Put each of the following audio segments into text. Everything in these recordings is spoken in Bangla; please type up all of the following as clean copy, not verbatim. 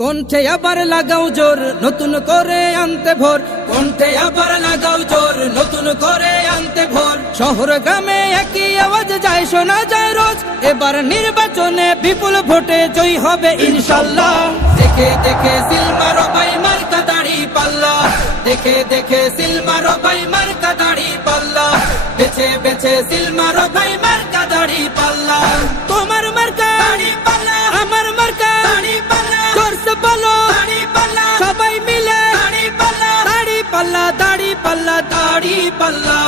কণ্ঠে আবার লাগাও জোর নতুন করে আনতে ভোর, কণ্ঠে আবার লাগাও জোর নতুন করে আনতে ভোর। শহর গ্রামে একই আওয়াজ যায় শোনা যায় রোজ, এবার নির্বাচনে বিপুল ভোটে জয়ী হবে ইনশাল্লাহ। দেখে দেখে সিল মারো ভাই মার্কা দাড়ি পাল্লা, দেখে দেখে সিল মারো ভাই মার্কা দাড়ি পাল্লা, বেছে বেছে সিল মারো ভাই মার্কা দাড়ি পাল্লা। তোমার মার্কা দাড়ি পাল্লা, আমার মার্কা দাড়ি পাল্লা, জোরসে বলো দাড়ি পাল্লা, সবাই মিলে দাড়ি পাল্লা, দাড়ি পাল্লা, দাড়ি পাল্লা, দাড়ি পাল্লা।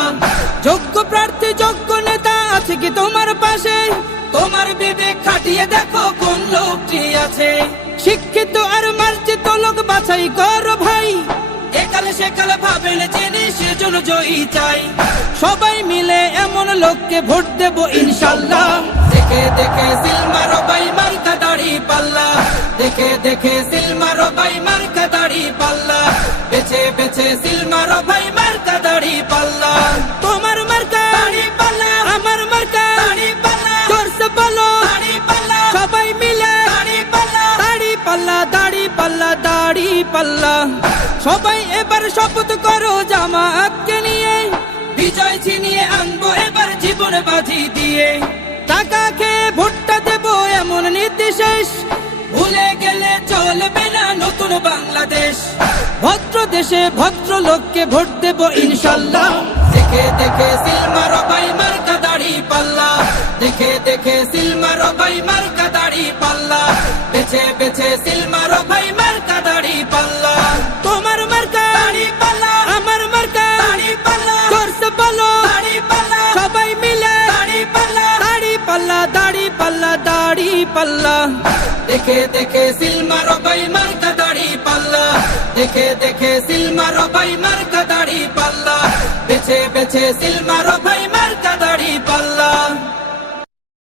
যোগ্য প্রার্থী যোগ্য নেতা আছে কি তোমার পাশে? তোমার বিবেক খাটিয়ে দেখো কোন লোকটি আছে। শিক্ষিত আর মার্জিত লোক বাছাই করো ভাই, একালে সেকালে ভাবেন জেনে সেজন্য জয়ী চাই। সবাই মিলে এমন লোককে ভোট দেব ইনশাল্লাহ। দেখে দেখে সিল মারো ভাই মার্কা দাড়ি পাল্লা, দেখে দেখে সিল মারো ভাই মার্কা দাড়ি পাল্লা, বেছে বেছে সিল মারো ভাই মার্কা দাড়ি পাল্লা। তোমার মার্কা দাড়ি পাল্লা, আমার মার্কা দাড়ি পাল্লা, জোরসে বলো দাড়ি পাল্লা, সবাই মিলে দাড়ি পাল্লা, দাড়ি পাল্লা, দাড়ি পাল্লা, দাড়ি পাল্লা। সবাই এবার শপথ করো জামাতকে নিয়ে, বিজয় ছিনিয়ে আনবো এবার জীবন বাজি দিয়ে। টাকা খেয়ে ভোটটা দেবো এমন নীতি শেষ, ভুলে গেলে চলবে না নতুন বাংলাদেশ। ভদ্র দেশে ভদ্র লোককে ভোট দেবো ইনশাল্লাহ। দেখে দেখে সিল মারো ভাই মার্কা দাড়ি পাল্লা, দেখে দেখে সিল মারো ভাই মার্কা দাড়ি পাল্লা, বেছে বেছে সিল মারো ভাই মার্কা দাড়ি পাল্লা। তোমার মার্কা দাড়ি পাল্লা, আমার মার্কা দাড়ি পাল্লা, জোরসে বলো দাড়ি পাল্লা, সবাই মিলে দাড়ি পাল্লা, দাড়ি পাল্লা, দাড়ি পাল্লা, দাড়ি পাল্লা। দেখে দেখে সিল মারো ভাই মার্কা দাড়ি পাল্লা, দেখে দেখে সিল মারো ভাই মার্কা দাড়ি পাল্লা, বেছে বেছে সিল মারো ভাই